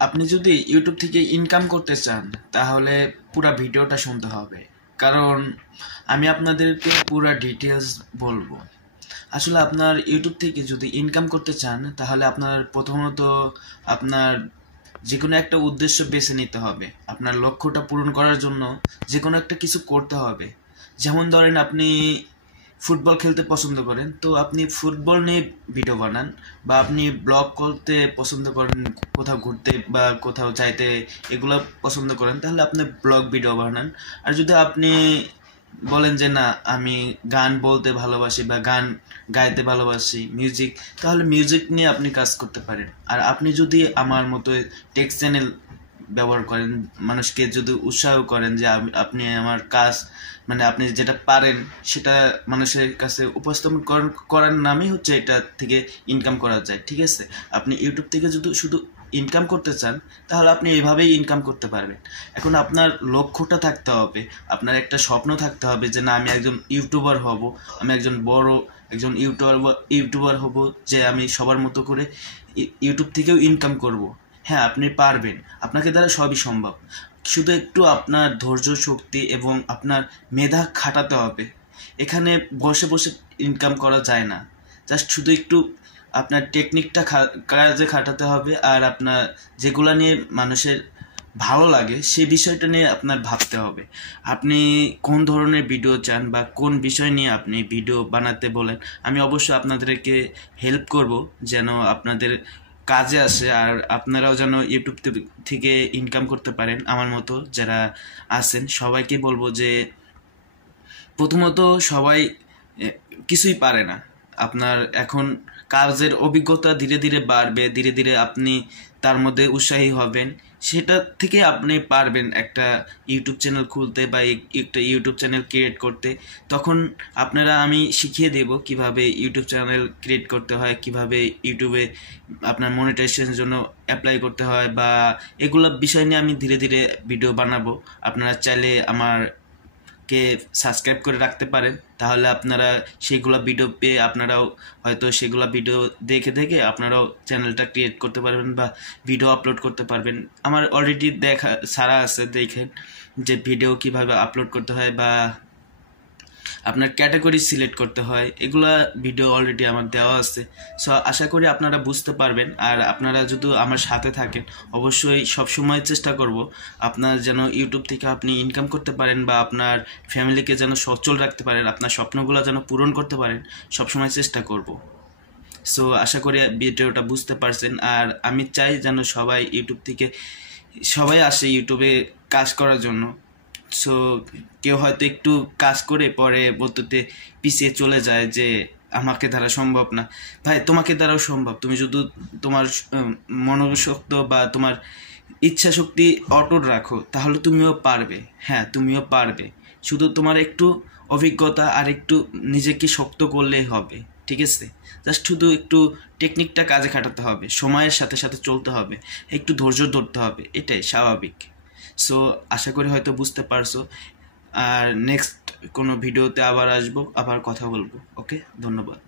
আপনি যদি ইউটিউব থেকে ইনকাম করতে চান তাহলে পুরো ভিডিওটা শুনতে হবে, কারণ আমি আপনাদেরকে পুরো ডিটেলস বলবো। আসলে আপনার ইউটিউব থেকে যদি ইনকাম করতে চান তাহলে আপনার প্রথমত আপনার যে কোনো একটা উদ্দেশ্য বেছে নিতে হবে। আপনার লক্ষ্যটা পূরণ করার জন্য যে কোনো একটা কিছু করতে হবে। যেমন ধরেন আপনি ফুটবল খেলতে পছন্দ করেন, তো আপনি ফুটবল নিয়ে ভিডিও বানান, বা আপনি ব্লগ করতে পছন্দ করেন, কোথাও ঘুরতে বা কোথাও যাইতে এগুলো পছন্দ করেন, তাহলে আপনি ব্লগ ভিডিও বানান। আর যদি আপনি বলেন যে না আমি গান বলতে ভালোবাসি বা গান গাইতে ভালোবাসি, মিউজিক, তাহলে মিউজিক নিয়ে আপনি কাজ করতে পারেন। আর আপনি যদি আমার মতো টেক্সট চ্যানেল ব্যবহার করেন, মানুষকে যদি উৎসাহ করেন যে আপনি আমার কাজ মানে আপনি যেটা পারেন সেটা মানুষের কাছে উপস্থাপন করার নামই হচ্ছে এটা থেকে ইনকাম করা যায়, ঠিক আছে? আপনি ইউটিউব থেকে যদি শুধু ইনকাম করতে চান তাহলে আপনি এইভাবেই ইনকাম করতে পারবেন। এখন আপনার লক্ষ্যটা থাকতে হবে, আপনার একটা স্বপ্ন থাকতে হবে যে না আমি একজন ইউটিউবার হব, আমি একজন ইউটিউবার হব, যে আমি সবার মতো করে ইউটিউব থেকেও ইনকাম করব। হ্যাঁ, আপনি পারবেন, আপনাকে দ্বারা সবই সম্ভব। শুধু একটু আপনার ধৈর্য শক্তি এবং আপনার মেধা খাটাতে হবে। এখানে বসে বসে ইনকাম করা যায় না, জাস্ট শুধু একটু আপনার টেকনিকটা কাজে খাটাতে হবে। আর আপনার যেগুলো নিয়ে মানুষের ভালো লাগে সেই বিষয়টা নিয়ে আপনার ভাবতে হবে। আপনি কোন ধরনের ভিডিও চান বা কোন বিষয় নিয়ে আপনি ভিডিও বানাতে বলেন, আমি অবশ্যই আপনাদেরকে হেল্প করব যেন আপনাদের কাজে আসে, আর আপনারাও যেন ইউটিউব থেকে ইনকাম করতে পারেন। আমার মতো যারা আছেন সবাইকে বলবো যে প্রথমত সবাই কিছুই পারে না। আপনার এখন কাজের অভিজ্ঞতা ধীরে ধীরে বাড়বে, ধীরে ধীরে আপনি তার মধ্যে উৎসাহী হবেন, সেটা থেকে আপনি পারবেন একটা ইউটিউব চ্যানেল খুলতে বা একটা ইউটিউব চ্যানেল ক্রিয়েট করতে। তখন আমি শিখিয়ে দেব কিভাবে ইউটিউব চ্যানেল ক্রিয়েট করতে হয়, কিভাবে ইউটিউবে আপনার মনিটাইজেশনের জন্য অ্যাপ্লাই করতে হয়, বা এগুলো বিষয় নিয়ে আমি ধীরে ধীরে ভিডিও বানাবো। আপনারা চাইলে কে সাবস্ক্রাইব করে রাখতে পারেন, তাহলে আপনারা সেইগুলা ভিডিও পেয়ে আপনারাও হয়তো সেগুলা ভিডিও দেখে দেখে আপনারাও চ্যানেলটা ক্রিয়েট করতে পারবেন বা ভিডিও আপলোড করতে পারবেন। আমার অলরেডি দেখা সারা আছে, দেখেন যে ভিডিও কিভাবে আপলোড করতে হয় বা আপনার ক্যাটাগরি সিলেক্ট করতে হয়, এগুলা ভিডিও অলরেডি আমার দেওয়া আছে। সো আশা করি আপনারা বুঝতে পারবেন। আর আপনারা যদি আমার সাথে থাকেন, অবশ্যই সবসময় চেষ্টা করব আপনার যেন ইউটিউব থেকে আপনি ইনকাম করতে পারেন বা আপনার ফ্যামিলিকে যেন সচল রাখতে পারেন, আপনার স্বপ্নগুলো যেন পূরণ করতে পারেন, সবসময় চেষ্টা করব। সো আশা করি ভিডিওটা বুঝতে পারছেন। আর আমি চাই যেন সবাই আসে ইউটিউবে কাজ করার জন্য। সো কেউ হয়তো একটু কাজ করে পরে বলতে পিছিয়ে চলে যায় যে আমাকে দ্বারা সম্ভব না। ভাই, তোমাকে দ্বারাও সম্ভব। তুমি যদি তোমার মনোশক্ত বা তোমার ইচ্ছা শক্তি অটুট রাখো তাহলে তুমিও পারবে। হ্যাঁ, তুমিও পারবে, শুধু তোমার একটু অভিজ্ঞতা আর একটু নিজেকে শক্ত করলেই হবে, ঠিক আছে? জাস্ট শুধু একটু টেকনিকটা কাজে খাটাতে হবে, সময়ের সাথে সাথে চলতে হবে, একটু ধৈর্য ধরতে হবে, এটাই স্বাভাবিক। সো আশা করি হয়তো বুঝতে পারছো। আর নেক্সট কোনো ভিডিওতে আবার আসবো, আবার কথা বলবো। ওকে, ধন্যবাদ।